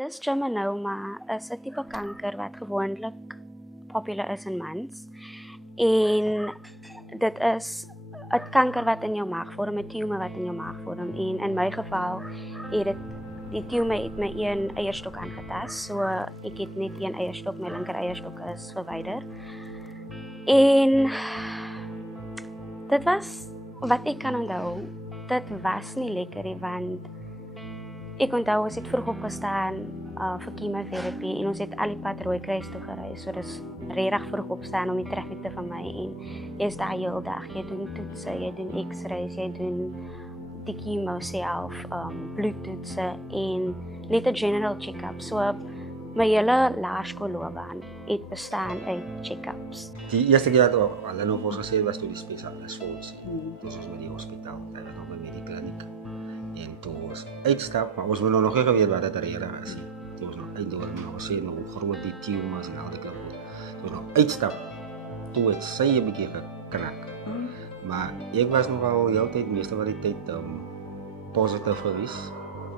Dis germinoma is 'n tipe kanker wat gewoonlik popular is in mans. En dit is 'n kanker wat in jou maag vorm, 'n tumor wat in jou maag vorm. En in my geval het die tumor het my een eierstok aangetast. So ek het net een eierstok, my linker eierstok is verwyder. En dit was wat ek kan onthou. Dit was nie lekker nie, want ek onthou ons het vroeg opgestaan vir chemoterapie en ons het al die pad Rooikruis toe gereis. So dis regtig vroeg opstaan om die traffic te vermy en jy is daar heel dag. Jy doen toetse, jy doen x-rays, jy doen die chemo self, bloedtoetse en net 'n general check-up. So my hele laerskoolloopbaan het bestaan uit check-ups. Die eerste keer dat hulle nog ons gesê was toe die spesialis vir ons. Dis ons met die hospitaal, dit was nog by die kliniek. En toe ons uitstap, maar ons wil nog nie geweet wat dit reg is nie. Toe ons nog uitdoor, maar ons sê nog hoe groot die tumors en al die kant. Toe ons nog uitstap, toe het sy 'n bietjie gekrak. Maar ek was nogal heeltyd meeste van die tyd positief gewees.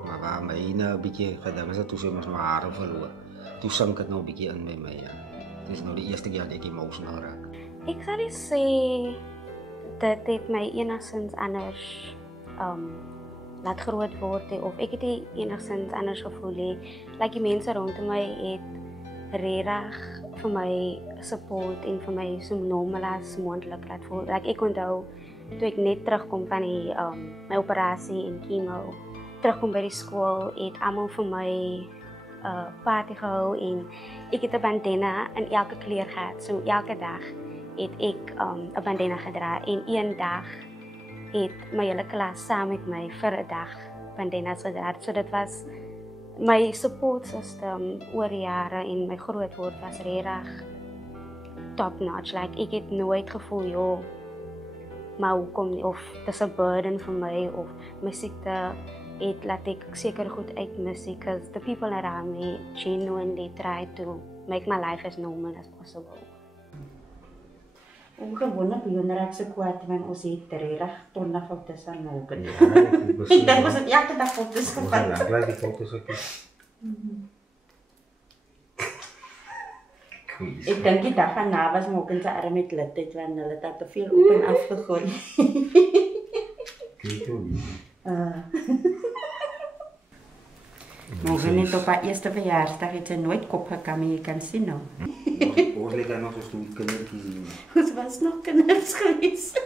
Maar waar my ene 'n bietjie gedink is, toe sy mos nog hare verloor. Toe sink dit nou 'n bietjie in by my. Ja. Dit is nou die eerste keer dat ek emosioneel raak. Ek sal nie sê dit het my enigstens anders laat groot word of ek het nie enigstens anders gevoel nie. Like die mense rondom my het regtig vir my support en vir my so normaal as moontlik laat voel. Like ek onthou toe ek net terugkom van die my operasie en chemo, terugkom by die skool, het almal vir my party gehou en ek het 'n bandana in elke kleur gehad. So elke dag het ek 'n bandana gedra en een dag het my hele klas saam met my vir 'n dag bandanas gedra. So dit was my support system oor jare en my grootword was regtig top notch. Like ek het nooit gevoel joh, maar hoekom nie, of dis 'n burden vir my of my siekte het laat ek seker goed uitmis, because the people around me genuinely try to make my life as normal as possible. Ongewoonlik belangrijk so kwaad, want ons het regtig tonne foto's aan Morgan. Ja, ek dink ons het elke dag foto's gevat. Ja, gelijk die foto's ook. Ek dink die dag daarna was Morgan se arm met litheid, want hulle het daar te veel op en af gegooi. Morgan het op haar eerste verjaarsdag het sy nooit kop gekam en jy kan sien nou. Ons lekker nog so toe kindertjies zien. Ons was nog kinders geweest.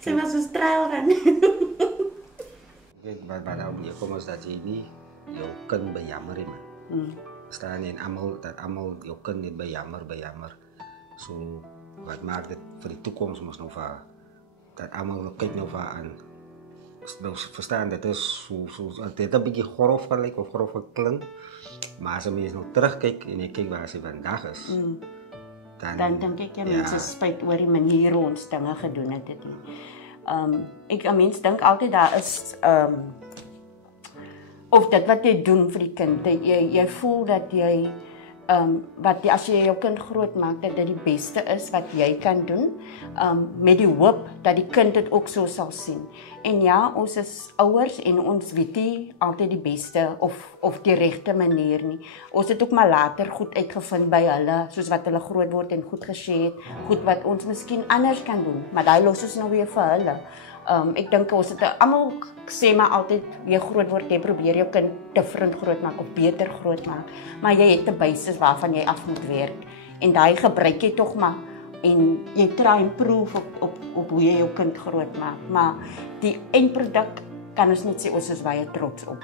Sy was so straal. Kijk, wat nou neerkom is dat jy nie jou kind bejammer nie, man. Staan en almal jou kind net bejammer. So, wat maak dit vir die toekoms mos nou vir dat almal kyk nou vir aan. Nou verstaan, dit is dit 'n bietjie grof gelyk of grof klink. Maar as jy mens nou terugkyk en jy kyk waar sy vandag is, dan dink ek ja, mense spyt oor die manier hoe ons dinge gedoen het dit nie. Ek mens dink altyd daar is of dit wat jy doen vir die kind, jy voel dat jy as jy jou kind groot maak, dat dit die beste is wat jy kan doen, met die hoop dat die kind dit ook so sal sien. En ja, ons is ouers en ons weet nie altyd die beste of die regte manier nie. Ons het ook maar later goed uitgevind by hulle, soos wat hulle groot word en goed geshare het, goed wat ons miskien anders kan doen, maar daai los ons nou weer vir hulle. Ek dink ons het almal sê maar altyd, jy groot word, jy probeer jou kind different groot maak of beter groot maak, maar jy het 'n basis waarvan jy af moet werk. En daai gebruik jy tog maar en jy try en proef op hoe jy jou kind groot maak, maar die eindproduk kan ons net sê ons is baie trots op.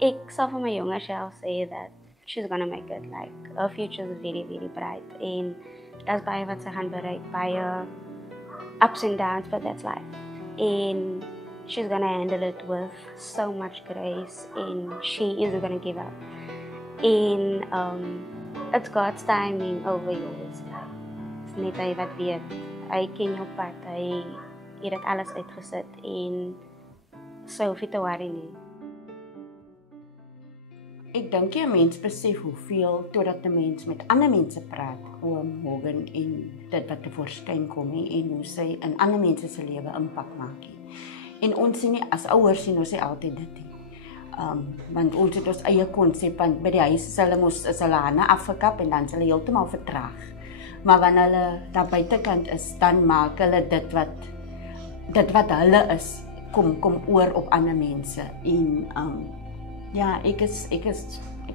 Ek sal vir my jonger self sê that she's gonna make it, like her future is very, very bright en that's baie wat sy gaan bereik, baie ups and downs, but that's life. And she's gonna handle it with so much grace and she isn't gonna give up. And it's God's timing over yours. It's net hy wat weet, hy ken jou pad, hy het dit alles uitgesit en so hoef jy te worry nie. Ek dink jy 'n mens besef hoeveel totdat 'n mens met ander mense praat oor Morgan en dit wat te voorskyn kom en hoe sy in ander mense se lewe impak maak. En ons sien nie as ouers sien ons altyd dit nie. Want ons het ons eie konsep van by die huis is hulle hande afgekap en dan is hulle heeltemal vertraag. Maar wanneer hulle daar buitekant is, dan maak hulle dit wat hulle is, kom oor op ander mense. En ja, ek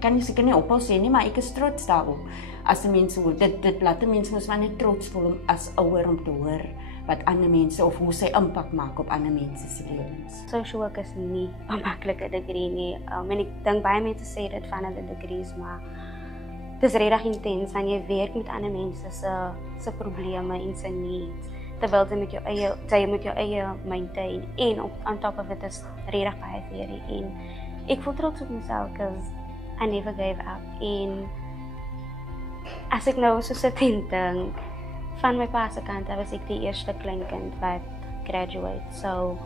kan nie seker nie ophou sê nie, maar ek is trots daarop. As 'n mens hoor, dit laat 'n mens mos maar net trots voel as ouer om te hoor wat ander mense of hoe sy impak maak op ander mense se lewens. Social work is nie 'n maklike degree nie. En ek dink baie mense sê dit van hulle degrees, maar dis regtig intens want jy werk met ander mense se probleme en se needs. Terwyl jy met jou eie maintain en on top of it is regtig baie theory. En ek voel trots op myself because I never gave up. En as ek nou so sit en dink, van my pa se kant was ek die eerste kleinkind wat graduate. So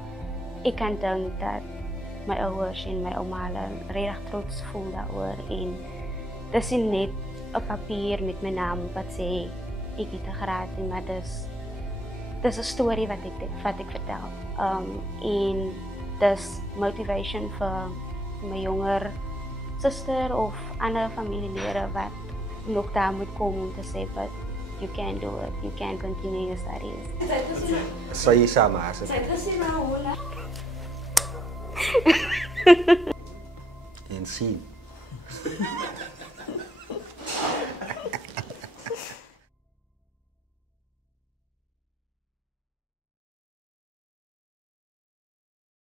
ek kan dink dat my ouers en my ouma regtig trots voel daaroor. En dis nie net 'n papier met my naam wat sê ek het 'n graad nie, maar dis 'n storie wat ek vertel. En dis motivation vir my jonger suster of ander familielede wat nog daar moet kom om te sê, but you can do it, you can continue your studies. Sy sama as. En sien.